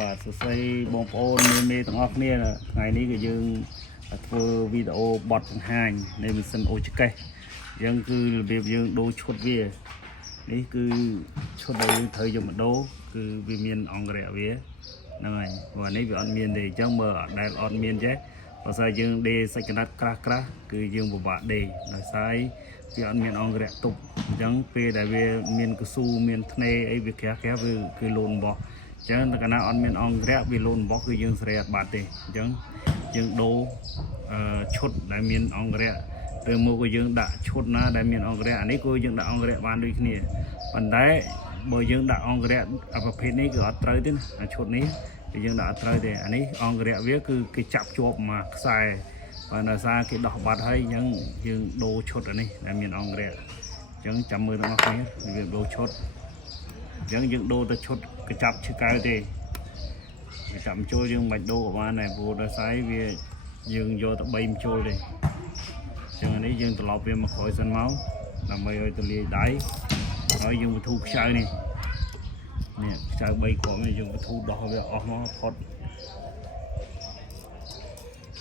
បាទសរសេរបងប្អូនមេទាំងអស់គ្នាថ្ងៃនេះគឺយើងធ្វើវីដេអូបទបង្ហាញនៃម៉ាស៊ីនអូចកេះអញ្ចឹងគឺរបៀបយើងដូរឈុតវានេះគឺឈុតដែលយើងត្រូវយកមកដូរគឺវាមានអង្គរៈវាហ្នឹងហើយព្រោះនេះវាអត់មានទេអញ្ចឹងមើលដែលអត់មានចេះបើស្អីយើងដេរសាច់កណាត់ក្រាស់គឺយើងពិបាកដេរដោយសារវាអត់មានអង្គរៈទប់អញ្ចឹងពេលដែលវាមានកស៊ូមានធ្នេអីវាក្រាស់វាគឺលូនបោះអញ្ចឹងតែកាលណាអត់មានអង្គរៈវាលូនបោះគឺយើងសេរីអត់បាត់ទេអញ្ចឹងយើងដូរឈុតដែលមានអង្គរៈឬមកក៏យើងដាក់ឈុតណាដែលមានអង្គរៈអានេះគឺយើងដាក់អង្គរៈបានដូចគ្នាប៉ុន្តែបើយើងដាក់អង្គរៈប្រភេទនេះគឺអត់ត្រូវទេណាឈុតនេះគឺយើងដាក់អត់ត្រូវទេអានេះអង្គរៈវាគឺគេចាប់ជាប់មកខ្សែបើដោយសារគេដោះបាត់ហើយអញ្ចឹងយើងដូរឈុតអានេះដែលមានអង្គរៈអញ្ចឹងចាំមើលទាំងអស់គ្នាវាដូរឈុតអញ្ចឹងយើងដូរទៅឈុតកញ្ចប់ឈើកៅទេកញ្ចប់ចូលយើងមិនដូរក៏បានដែរព្រោះដោយសារវាយើងយកទៅ3ចូលទេអញ្ចឹងអានេះយើងត្រឡប់វាមកក្រោយសិនមកដើម្បីឲ្យទៅលាយដៃហើយយើងបធូរខ្ចៅនេះខ្ចៅ3គ្រាប់នេះយើងបធូរដោះវាអស់មកផុត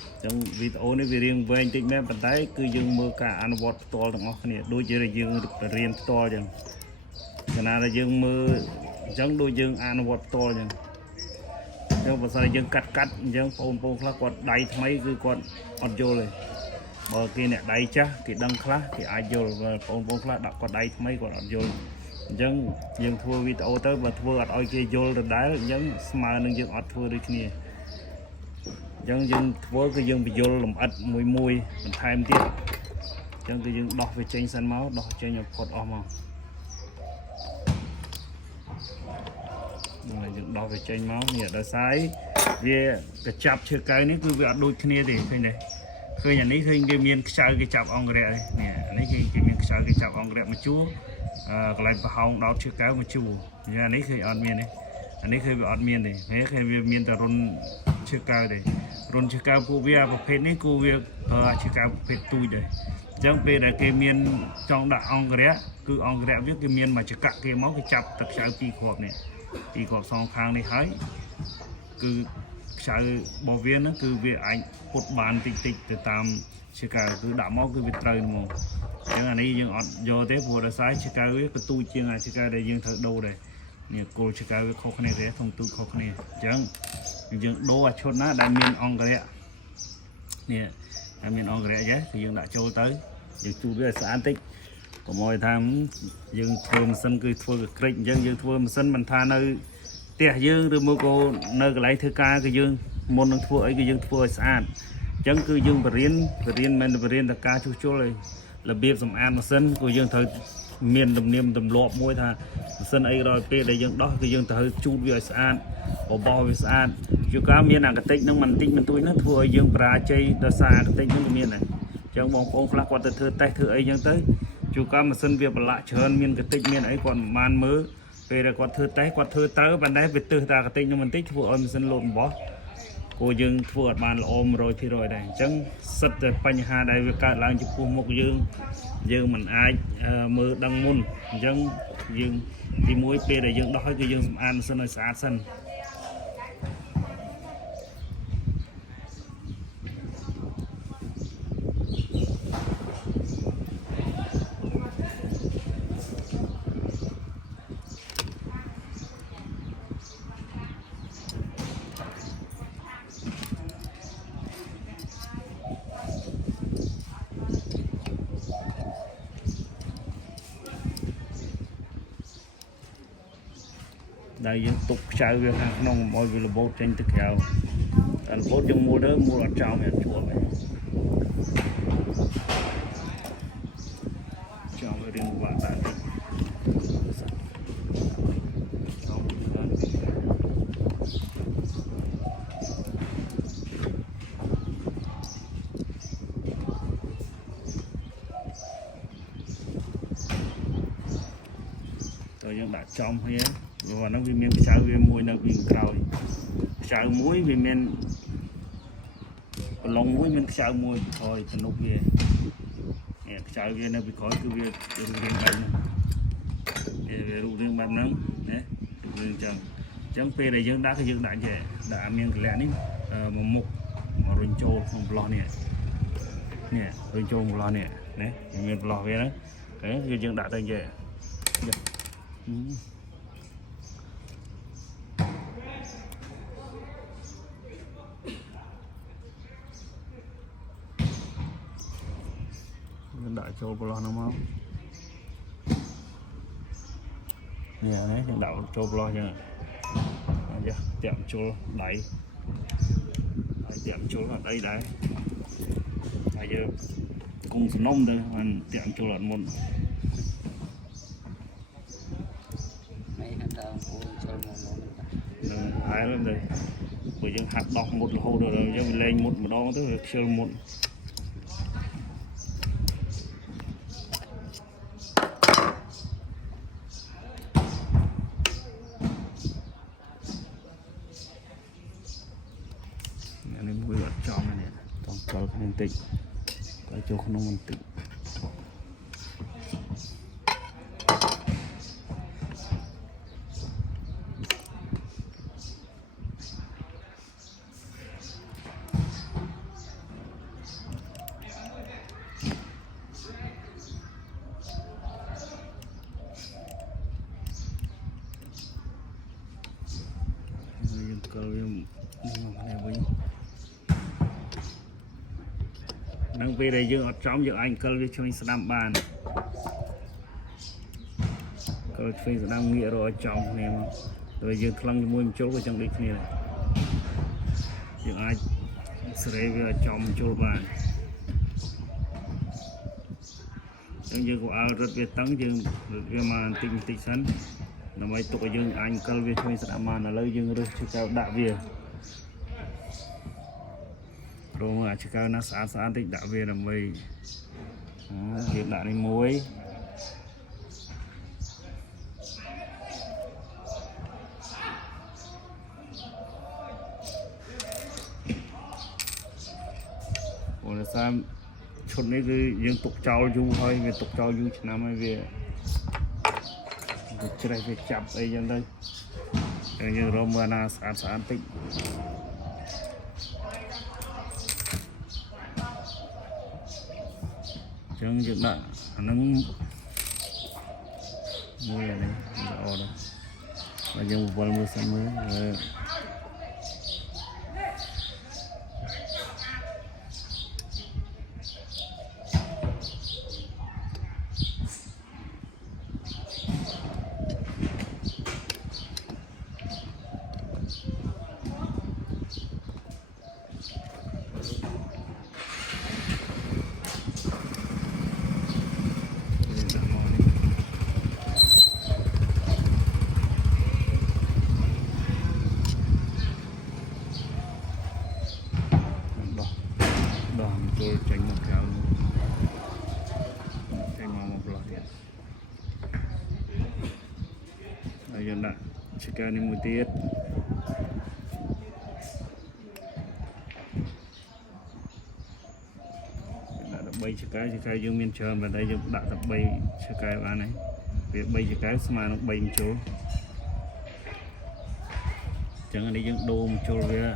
អញ្ចឹងវីដេអូនេះវារៀងវែងតិចមែនប៉ុន្តែគឺយើងមើលការអនុវត្តផ្ទាល់ទាំងអស់គ្នាដូចជាយើងរៀនផ្ទាល់អញ្ចឹងកាលណាដែលយើងមើលអញ្ចឹងដូចយើងអនុវត្តផ្ទាល់អញ្ចឹងបើសិនយើងកាត់អញ្ចឹងបងប្អូនខ្លះគាត់ដៃថ្មីគឺគាត់អត់យល់ទេបើគេអ្នកដៃចាស់គេដឹងខ្លះគេអាចយល់បើបងប្អូនខ្លះដាក់គាត់ដៃថ្មីគាត់អត់យល់អញ្ចឹងយើងធ្វើវីដេអូទៅបើធ្វើអត់ឲ្យគេយល់ដដែលអញ្ចឹងស្មើនឹងយើងអត់ធ្វើដូចគ្នាអញ្ចឹងយើងធ្វើគឺយើងបញ្យល់លម្អិតមួយបន្ថែមទៀតអញ្ចឹងគឺយើងដោះវាចេញសិនមកដោះចេញឲ្យផុតអស់មកយើងដោះវាចេញមកនេះដោយសារវាកញ្ចប់ឈើកៅនេះគឺវាអត់ដូចគ្នាទេឃើញទេឃើញអានេះឃើញគេមានខ្ចៅគេចាប់អង្គរៈនេះអានេះគេមានខ្ចៅគេចាប់អង្គរៈមកជួរកន្លែងប្រហោងដោតឈើកៅមកជួរអានេះឃើញអត់មានទេអានេះឃើញវាអត់មានទេឃើញវាមានតែរុនឈើកៅទេរុនឈើកៅពួកវាប្រភេទនេះគឺវាប្រើឈើកៅប្រភេទទូចដែរអញ្ចឹងពេលដែលគេមានចង់ដាក់អង្គរៈគឺអង្គរៈវាគេមានមកចកគេមកគេចាប់ទឹកខ្ចៅ2គ្រាប់នេះ2គ្រាប់សងខាងនេះហើយគឺខ្ចៅរបស់វាហ្នឹងគឺវាអាចពុតបានតិចទៅតាមឈើកៅគឺដាក់មកគឺវាត្រូវហ្មងអញ្ចឹងអានេះយើងអត់យកទេព្រោះដោយសារឈើកៅវាកទូចជាងអាឈើកៅដែលយើងត្រូវដូរដែរនេះគោលឈើកៅវាខុសគ្នាទេធំទូចខុសគ្នាអញ្ចឹងយើងដូរអាឈុតណាដែលមានអង្គរៈនេះដែលមានអង្គរៈចេះគឺយើងដាក់ចូលទៅយើងជូតវាឲ្យស្អាតតិចកុំឲ្យថាយើងធ្វើម៉ាស៊ីនគឺធ្វើក្រិចអញ្ចឹងយើងធ្វើម៉ាស៊ីនមិនថានៅផ្ទះយើងឬមកក៏នៅកន្លែងធ្វើការគឺយើងមុននឹងធ្វើអីគឺយើងធ្វើឲ្យស្អាតអញ្ចឹងគឺយើងបរៀនមិនបរៀនតែការជួសជុលឯងរបៀបសម្អាតម៉ាស៊ីនគឺយើងត្រូវមានទំនៀមទម្លាប់មួយថាម៉ាស៊ីនអីក្រោយពេលដែលយើងដោះគឺយើងត្រូវជូតវាឲ្យស្អាតបបោសវាស្អាតជួនកាលមានអាកតិចហ្នឹងមិនតិចមិនទួចហ្នឹងធ្វើឲ្យយើងបរាជ័យដោយសារអាកតិចហ្នឹងមានដែរអញ្ចឹងបងប្អូនខ្លះគាត់ទៅធ្វើតេស្តធ្វើអីអញ្ចឹងទៅជួនកាលម៉ាស៊ីនវាប្រឡាក់ច្រើនមានកតិចមានអីគាត់មិនបានមើលពេលដែលគាត់ធ្វើតេស្តគាត់ធ្វើទៅប៉ុន្តែវាទឹះតែកតិចនោះបន្តិចធ្វើឲ្យម៉ាស៊ីនលោតបោះគួរយើងធ្វើអត់បានល្អ 100% ដែរអញ្ចឹងសិតតែបញ្ហាដែលវាកើតឡើងចំពោះមុខយើងមិនអាចមើលដឹងមុនអញ្ចឹងយើងទីមួយពេលដែលយើងដោះហើយគឺយើងសម្អាតម៉ាស៊ីនឲ្យស្អាតសិនដែលយើងទុកខ្ចៅវាខាងក្នុងកុំឲ្យវារបូតចេញទៅក្រៅតែរបូតយើងមួលទៅមួលអត់ចោលវាអត់ជួបទេចោលវារៀងពិបាកដែរតើយើងដាក់ចំគ្នាព្រោះអាហ្នឹងវាមានខ្ចៅវាមួយនៅពីក្រោយខ្ចៅមួយវាមានប្រឡងមួយមានខ្ចៅមួយពីក្រោយទំនុកវាខ្ចៅវានៅពីក្រោយគឺវារូបរាងបែបហ្នឹងវារូបរាងបែបហ្នឹងណារូបរាងចឹង chẳng phê này dương đã cái dương đã miếng cái lẹ ní một mục một rừng trâu không lo nè rừng trâu một lo nè đấy miếng lo về đấy cái dương đã đây vậy đại châu bò nó máu nè đấy thằng đạo châu bò nha tiệm châu đáy tiệm châu là đây đấy bây giờ cùng nông thôi anh tiệm châu là một hai lên đây bây giờ hạt đọc một hồ rồi giờ mình lên một đó tức là chơi một nên mới lọt tròn này trong cờ không tịnh cái chỗ không tịnh đang về đây dương ở trong dương anh cơ cho anh sẽ làm bàn cơ cho anh sẽ làm nghĩa rồi ở trong này mà rồi dương khăn mua một chỗ ở trong đây này dương ai sẽ về trong chỗ bàn dương của ao rất việt tấn dương về màn tinh tinh sẵn là mấy tụi dương anh cơ cho anh sẽ làm bàn là lấy dương rồi cho cao đạo về rồi mà chỉ cao nó sáng tích đã về làm mày hiện đại này muối còn là sao chốt này cứ dân tục trao du thôi về tục trao du chỉ năm về chơi về chập đây dân đây như Romana sáng tích chẳng dựng lại nắng mưa này rõ đó và dân một vài mưa sáng mới tôi tránh một kéo tránh một lọt đây giờ đã chỉ cần đi một tiết đã bay chỉ cái dương miền trời và đây giờ đã tập bay chỉ cái bạn này việc bay chỉ cái mà nó bay một chỗ chẳng là đi dương đô một chỗ về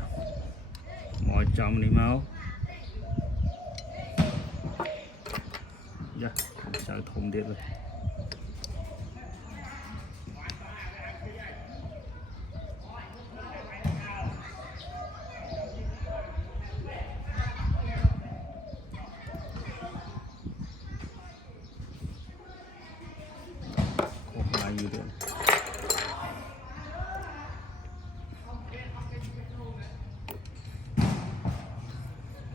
mọi trong đi máu dạ sao thông điện rồi không ai gì nữa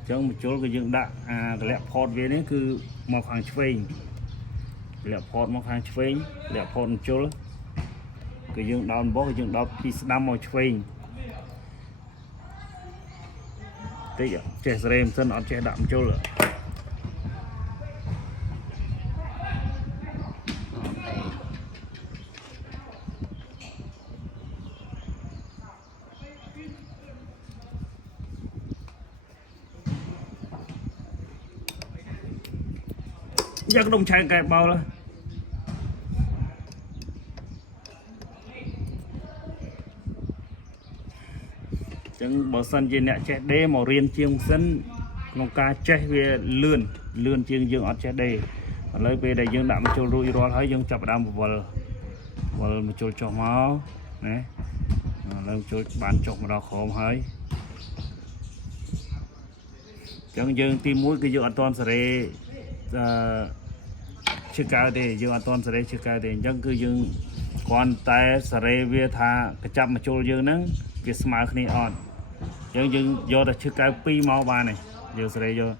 trong một chỗ cái dương đạn cái lẹp phọt về đấy cứ một hàng phình lẹp phọt một hàng phình lẹp phọt một chỗ cái dương đòn bó cái dương đòn đi đâm một phình tí trẻ rem sân ở trẻ đạm chỗ nữa giờ cái đồng chai kẹp bao là ចឹងបើសិនជាអ្នកចេះដេមករៀនជាងសិនក្នុងការចេះវាលឿនជាងយើងអត់ចេះដេឥឡូវពេលដែលយើងដាក់ម្ជុលរួចរាល់ហើយយើងចាប់ដើមបវលម្ជុលចុះមកណាឥឡូវម្ជុលបានចុះមកដល់ក្រោមហើយចឹងយើងទី1គឺយើងអត់ទាន់សេរីឈើកៅទេយើងអត់ទាន់សេរីឈើកៅទេអញ្ចឹងគឺយើងគ្រាន់តែសេរីវាថាកញ្ចប់ម្ជុលយើងហ្នឹងវាស្មើគ្នាអត់យើងយកតែឈើកៅ2មកបានទេយើងសេរីយក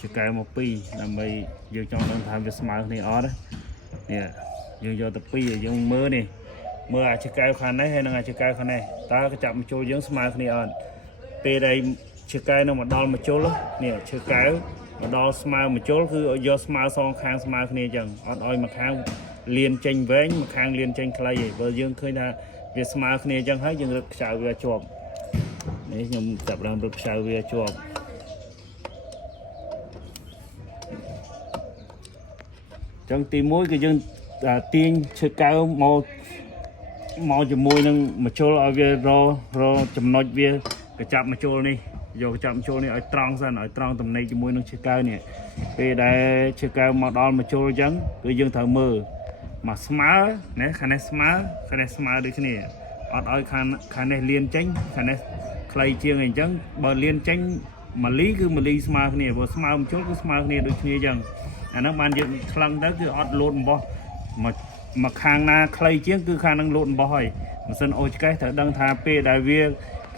ឈើកៅមក2ដើម្បីយើងចង់ដឹងថាវាស្មើគ្នាអត់នេះយើងយកតែ2យើងមើលនេះមើលអាឈើកៅខាងនេះហើយនិងអាឈើកៅខាងនេះតើកញ្ចប់ម្ជុលយើងស្មើគ្នាអត់ពេលដែលឈើកៅនឹងមកដល់ម្ជុលនេះឈើកៅមកដល់ស្មើម្ជុលគឺយកស្មើសងខាងស្មើគ្នាអញ្ចឹងអត់ឲ្យមួយខាងលៀនចេញវែងមួយខាងលៀនចេញខ្លីឯងបើយើងឃើញថាវាស្មើគ្នាអញ្ចឹងហើយយើងរឹតខ្ចៅវាជាប់នេះខ្ញុំចាប់ដើមរឹតខ្ចៅវាជាប់អញ្ចឹងទី1គឺយើងទាញឈើកៅមកជាមួយនឹងម្ជុលឲ្យវារចំណុចវាកញ្ចប់ម្ជុលនេះយកកញ្ចប់ម្ជុលនេះឲ្យត្រង់សិនឲ្យត្រង់តំណែងជាមួយនឹងឈើកៅនេះពេលដែលឈើកៅមកដល់ម្ជុលអញ្ចឹងគឺយើងត្រូវមើលមកស្មើណាខាងនេះស្មើដូចគ្នាអត់ឲ្យខាងនេះលៀនចេញខាងនេះខ្លីជាងអីអញ្ចឹងបើលៀនចេញម៉ាលីគឺម៉ាលីស្មើគ្នាបើស្មើម្ជុលគឺស្មើគ្នាដូចគ្នាអញ្ចឹងអាហ្នឹងបានយើងថ្លឹងទៅគឺអត់លោតអំបោះមកខាងណាខ្លីជាងគឺខាងហ្នឹងលោតអំបោះហើយម៉ាស៊ីនអូឆ្កេះត្រូវដឹងថាពេលដែលវា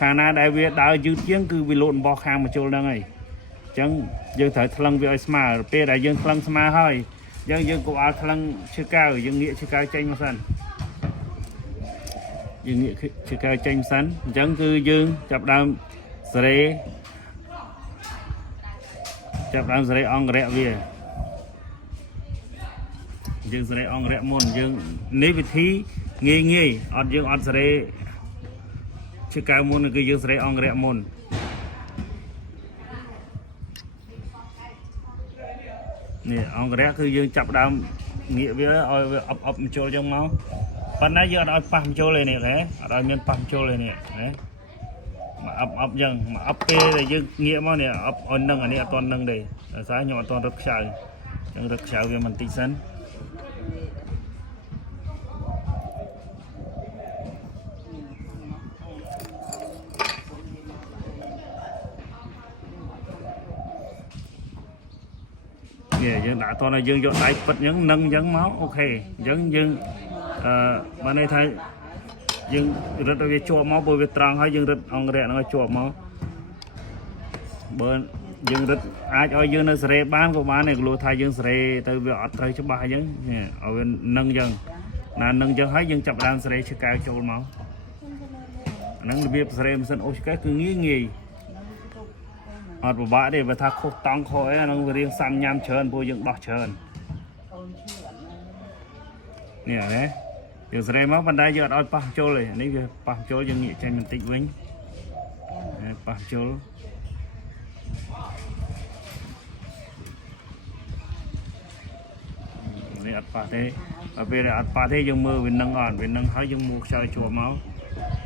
ខាងណាដែលវាដើរយឺតជាងគឺវាលោតអំបោះខាងម្ជុលហ្នឹងហើយអញ្ចឹងយើងត្រូវថ្លឹងវាឲ្យស្មើពេលដែលយើងថ្លឹងស្មើហើយយើងកុំឲ្យថ្លឹងឈើកៅយើងងាកឈើកៅចេញមកសិនយើងងាកឈើកៅចេញសិនអញ្ចឹងគឺយើងចាប់ដើមសេរីអង្គរៈវាយើងសេរីអង្គរៈមុនយើងនេះវិធីងាយអត់យើងអត់សេរីឈើកៅមុនគឺយើងសេរីអង្គរៈមុននេះអង្គរៈគឺយើងចាប់ដើមងាកវាឲ្យវាអប់ម្ជុលចឹងមកប៉ុន្តែយើងអត់ឲ្យប៉ះម្ជុលទេនេះហ៎អត់ឲ្យមានប៉ះម្ជុលទេនេះណាមកអប់ចឹងមកអប់ពេលដែលយើងងាកមកនេះអប់ឲ្យនឹងអានេះអត់ទាន់នឹងទេដោយសារខ្ញុំអត់ទាន់រឹតខ្ចៅចឹងរឹតខ្ចៅវាបន្តិចសិនយើងដាក់តោះឲ្យយើងយកដៃពិតអញ្ចឹងនឹងអញ្ចឹងមកអូខេអញ្ចឹងយើងបានន័យថាយើងរឹតឲ្យវាជាប់មកព្រោះវាត្រង់ហើយយើងរឹតអង្គរៈហ្នឹងឲ្យជាប់មកបើយើងរឹតអាចឲ្យយើងនៅសេរីបានក៏បានដែរគោលថាយើងសេរីទៅវាអត់ត្រូវច្បាស់អញ្ចឹងឲ្យវានឹងអញ្ចឹងណានឹងអញ្ចឹងហើយយើងចាប់ដើមសេរីឈើកៅចូលមកអាហ្នឹងរបៀបសេរីម៉ាស៊ីនអូឆ្កេះគឺងាយអត់ពិបាកទេបើថាខុសតង់ខុសអីអានឹងវារៀងសាំញ៉ាំច្រើនព្រោះយើងដោះច្រើននេះណាយើងសេរីមកប៉ុន្តែយើងអត់ឲ្យប៉ះចូលទេនេះវាប៉ះចូលយើងងាកចេញបន្តិចវិញប៉ះចូលនេះអត់ប៉ះទេបើពេលអត់ប៉ះទេយើងមើលវានឹងអត់វានឹងហើយយើងមួខ្ចៅជាប់មក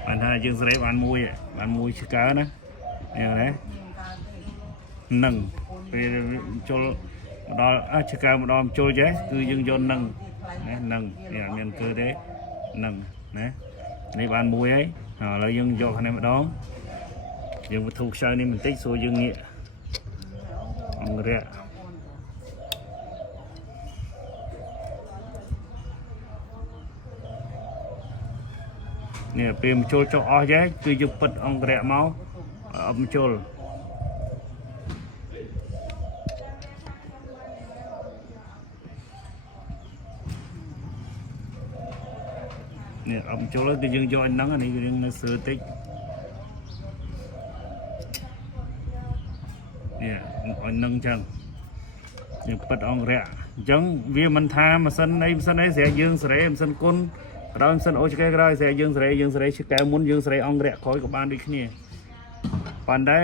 បានថាយើងសេរីបានមួយឈើកៅណានេះណានឹងពេលចូលមកដល់ឈើកៅមកដល់ចូលចេះគឺយើងយកនឹងណានឹងនេះអត់មានគឺទេនឹងណានេះបានមួយហើយឥឡូវយើងយកខាងនេះម្ដងយើងវត្ថុខ្ចៅនេះបន្តិចស្រួលយើងងាកអង្គរៈនេះពេលម្ជុលចុះអស់ចេះគឺយើងពិតអង្គរៈមកអបម្ជុលនេះអបចូលគឺយើងយកហ្នឹងអានេះយើងនៅសើតិចនេះឲ្យនឹងចឹងយើងពិតអង្គរៈអញ្ចឹងវាមិនថាម៉ាស៊ីនអីស្រែយើងសេរីម៉ាស៊ីនគុណក្រោយម៉ាស៊ីនអូឆ្កេះក្រោយស្រែយើងសេរីឈើកែមុនយើងសេរីអង្គរៈក្រោយក៏បានដូចគ្នាប៉ុន្តែ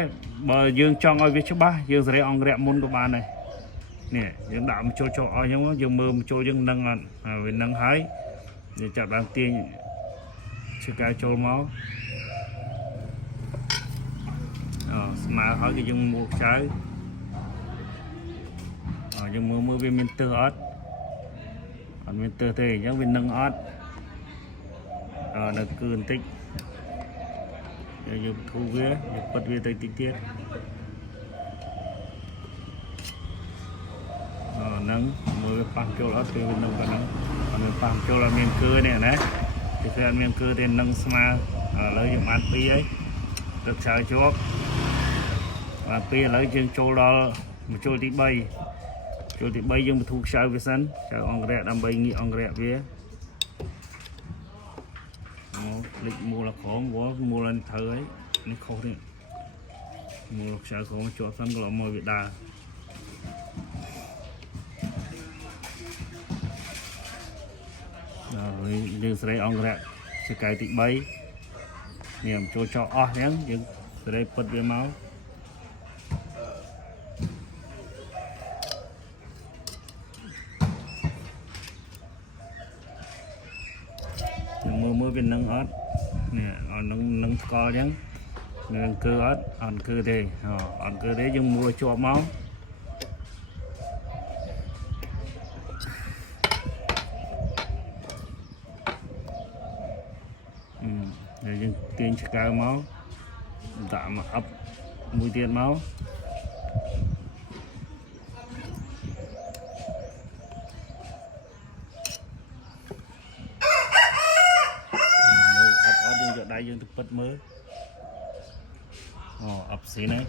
បើយើងចង់ឲ្យវាច្បាស់យើងសេរីអង្គរៈមុនក៏បានដែរនេះយើងដាក់ម្ជុលចូលអស់អញ្ចឹងយើងមើលម្ជុលយើងនឹងអត់វានឹងហើយយើងចាប់ដើមទាញឈើកៅចូលមក mà hỏi cái dùng mua trái dùng mua viên miên tơ ớt còn miên tơ thì giống viên nâng ớt là cườn tích dùng thu vía dùng bật vía tới tích tiết nâng mua phang châu ớt thì viên nâng cả nâng còn phang châu là miên cưa này đấy thì khi ăn miên cưa thì nâng sma lấy dùng ăn pi ấy được sao chốt và pi lấy chương châu đó một châu tí bay châu tí bay dùng thu sao với sân sao ông rẻ đâm bay nghĩ ông rẻ vía lịch mua là khó mua lên thử ấy nó khó đi mua là sao khó mà chỗ sân của mọi việc đà rồi nhưng sẽ đây ông rẻ sẽ cài tị bay niềm cho nhé nhưng sẽ đây bật về máu mua viên nâng ớt nè nâng co nhé nâng cơ ớt ăn cơ đây nhưng mua cho máu rồi nhưng tiền chỉ cao máu tạm mà ấp mùi tiền máu đây dương thực bật mới ấp xí này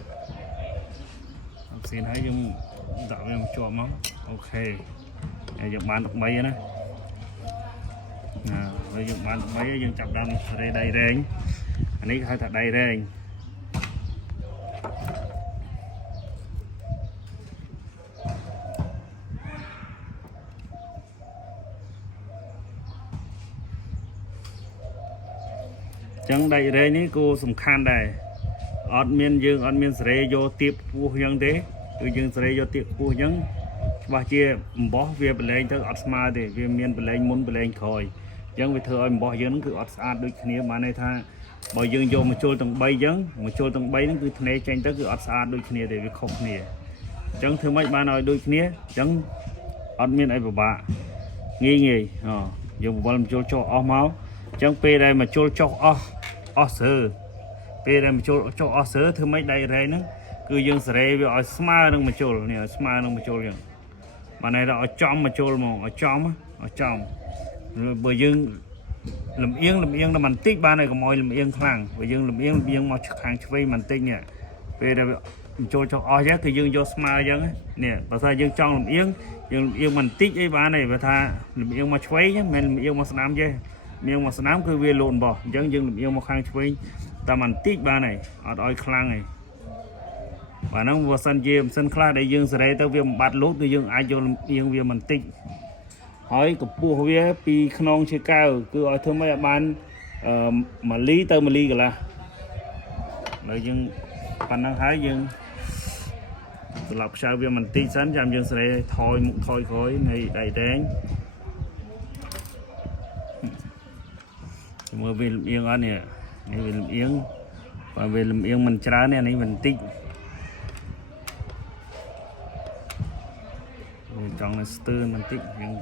ấp xí thấy dương tạo về một chỗ móng ok dương bán được mấy này rồi dương bán được mấy dương chập đâm đây đây anh anh ấy hơi thật đây anh chẳng đây đây ní cô sùng khan đây admin dương admin sợi vô tiếp phu nhân thế từ dương sợi vô tiếp phu nhân và chia bỏ về bên lên tới asma để về miền bên lên muốn bên lên khỏi chẳng vì thừa bỏ dương cứ asma đôi khi mà này tha bỏ dương vô một chỗ tầng bay dương một chỗ tầng bay nó cứ này tranh tới cứ asma đôi khi để việc không nè chẳng thưa mấy bạn nói đôi khi chẳng admin ấy của bà nghi dùng vào chỗ cho máu chẳng pe đây mà cho sơ pe đây mà cho sơ thứ mấy đây này nữa cứ dương sợi với ở smart nông mà cho nè smart nông mà cho liền mà này là ở trong mà cho mà ở trong rồi bởi dương làm yên là mình tích ba này có mọi làm yên khang bởi dương làm yên mà hàng chơi mình tích nè pe đây cho o giá thì dương cho smart dân nè và sao dương trong làm yên mình tích ấy ba này và tha làm yên mà chơi nhé mình làm yên mà nam chứ miếng mà sắm cứ về lộn bỏ dân dân yêu một khang chơi ta mình tích ba này ở đôi khang này và nó vừa sân game sân khla để dân sẽ tới việc bắt lốt từ dân ai cho yêu việc mình tích hỏi của bùa về pi non chơi cao cứ ở thưa mấy bạn mà lý tới mà lý cả là lợi dân phần năng hái dân lọc sao việc mình tích sẵn chăm dân sẽ thôi khối này đầy đến mua về làm yên anh nè này về làm yên và về làm yên mình trả này này mình tích rồi trong này stir mình tích nhưng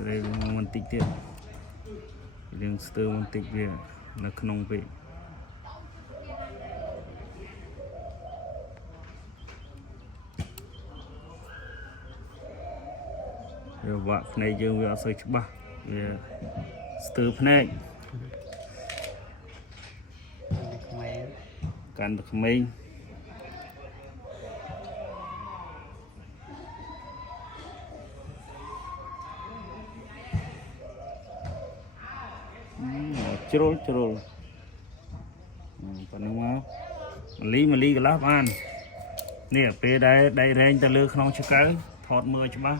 đây mình tích tiếp nhưng stir mình tích về là không về rồi bạn này dương về soi chụp ba về stir này cần được mình churul phần mà lý cái lá ban nè pe đây rèn ta lừa không cho cái thọt mưa cho ba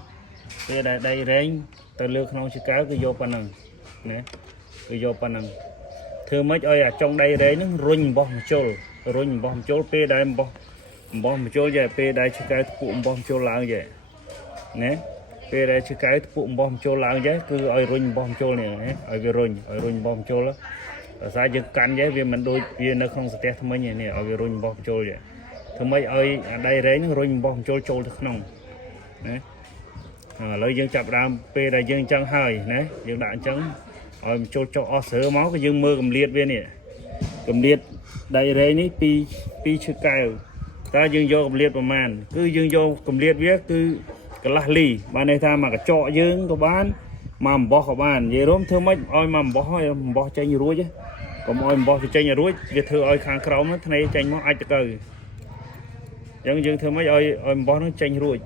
pe đây rèn ta lừa không cho cái cái vô phần này nè cái vô phần này thưa mấy ơi trong đây đấy nó rung bom chôn pe đây bom chôn vậy pe đây cho cái cụ bom chôn lại vậy nè pe đây cho cái cụ bom chôn lại vậy cứ ơi rung bom chôn này nè ơi cái rung bom chôn đó sao dân canh với vì mình đôi vì nó không sẽ thay mới này ở vì rồi bọc trôi vậy thôi mấy ơi đây đấy nó rồi bọc trôi trôi được không đấy lấy dân chập đam p là dân chân hơi đấy dân đạn trắng rồi trôi cho sữa máu cái dân mơ cầm liệt bên này cầm liệt đây đấy ní pi chưa cài ta dân vô cầm liệtประมาณ cứ dân vô cầm liệt viết cứ cái lá lì ban này ta mà cái trọ dân có bán mà bỏ họ bán vậy đúng thưa mấy oi mà bỏ chơi như ruồi chứ còn oi bỏ thì chơi như ruồi việc thưa oi khang khâu nó này chơi món ai chơi dân thưa mấy oi bỏ nó chơi như ruồi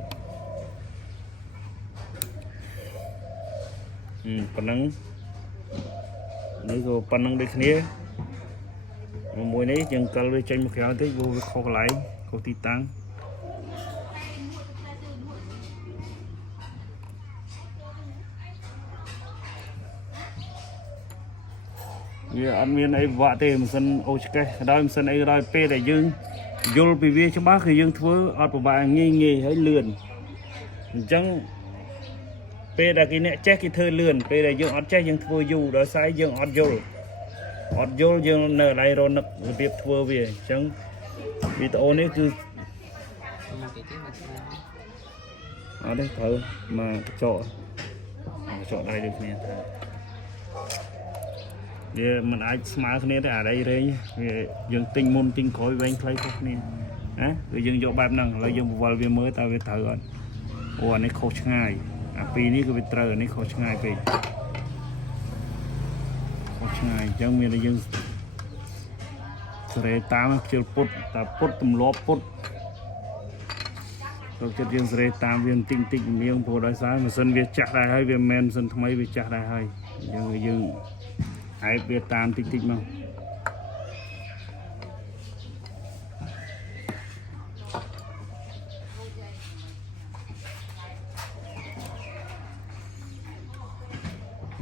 phần năng nếu có phần năng đây kia mùi này dân cần đi chơi một cái thế vô kho lại có tí tăng vì anh miền ấy vợ thì mình xin ok đó mình xin ấy rồi p để dương vô bị vi cho bác thì dương thưa ở của bạn nghi hãy lườn chẳng p là cái nè check cái thơ lườn p là dương ở check dương thưa dù đó sai dương ở vô dương nở lại rồi nó việc thưa về chẳng vì tổ này cứ ở đây thử mà chọn đây được nè vì mình ai smart này ở đây đấy vì dân tinh môn tinh khối với anh thấy không nè á vì dân vô bài năng là dân vào việc mới tao về thử rồi ủa này khó ngay pi này cứ bị trời này khó ngay vì khó ngay chẳng mình là dân sợi tam chiều put tầm lóp put rồi cho dân sợi tam viên tinh miếng phô đại sai mà sân việt chặt đại hay việt men sân thay việt chặt đại hay dân ai biết tam tích mà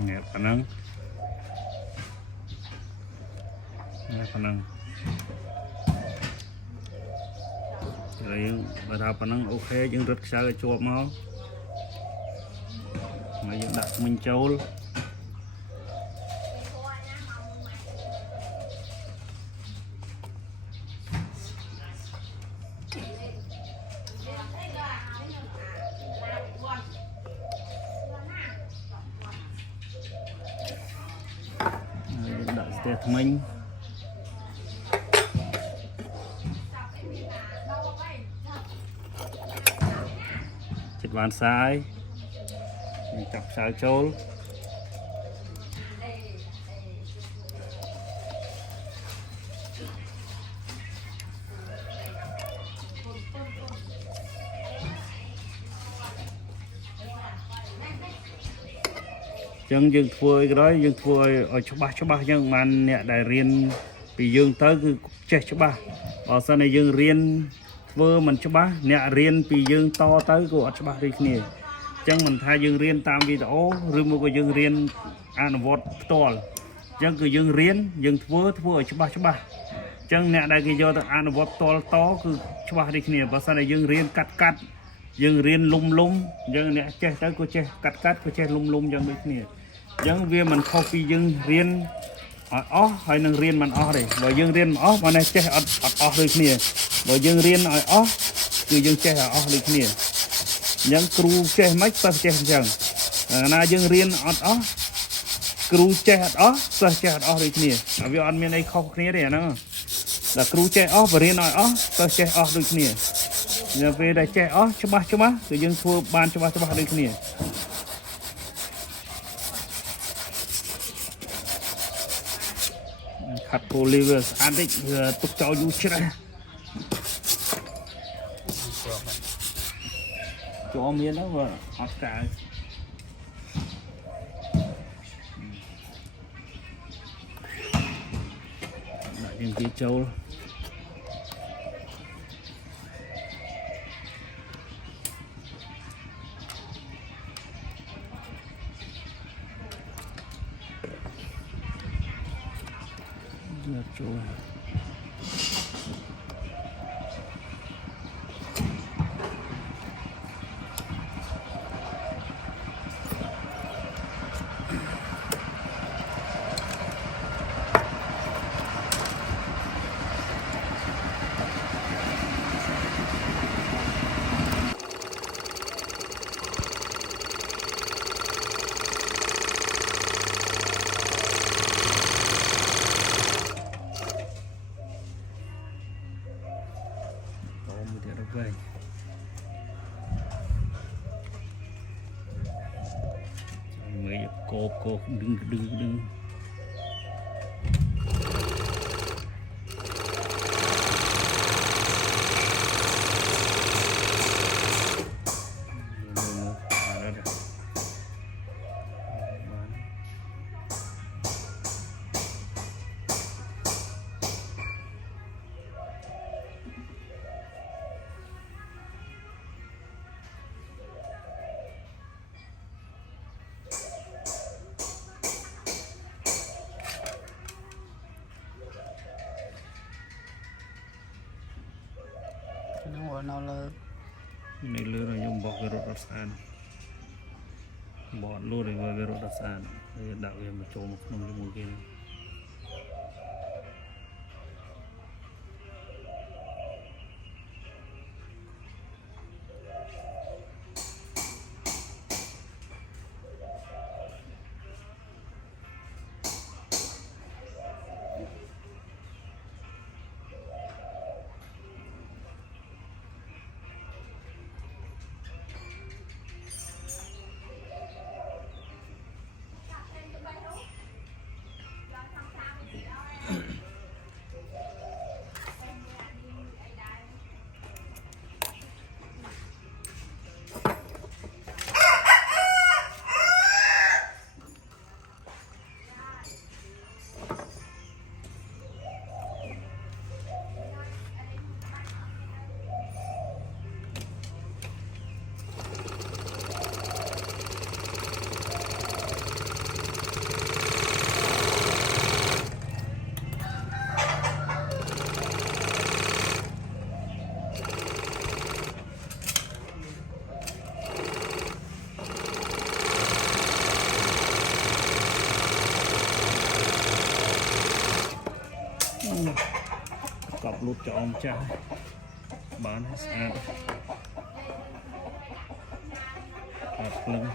nghe khả năng rồi bài thảo khả năng ok nhưng rất sao cho máu mà dân đặt mình châu đặt mình chụp bàn sai chọc sao trôi dân dương thua cái đó dương thua ở cho ba nhưng mà nè đại riêng vì dương tới cứ chết cho ba ở sau này dương riêng thua mình cho ba nè riêng vì dương to tới của cho ba đi nè chẳng mình thay dương riêng tam vì đó rồi mua cái dương riêng ăn vót to chẳng cứ dương riêng dương thua ở cho ba chẳng nè đại cái do ăn vót to cứ cho ba đi nè và sau này dương riêng cắt dương riêng lung dương nè chết tới cô chết cắt cô chết lung dân biết nè dân viên mình coffee dương riêng ở hay năng riêng mình ở đây và dương riêng ở mà này chết ở đây nè và dương riêng ở cứ dương chết ở đây nè dân cru chết mấy sao chết chẳng na dương riêng ở cru chết ở sao chết ở đây nè vì anh miền này không nè đấy nó là cru chết ở và riêng ở sao chết ở đây nè giờ về đây chết ở cho ba cứ dương thua ban cho ba đây nè khát cô liver ăn đấy tục cho du chết cho miếng đó và hot cả lại những cái châu trôi vậy mấy cô đứng đứng đứng nó nó là này lừa rồi dùng bọc cái rốt sàn bỏ luôn rồi về rốt sàn đạo em mà trộn một nông một kia cọp lút cho ông cha bán hết sạch cọp lưng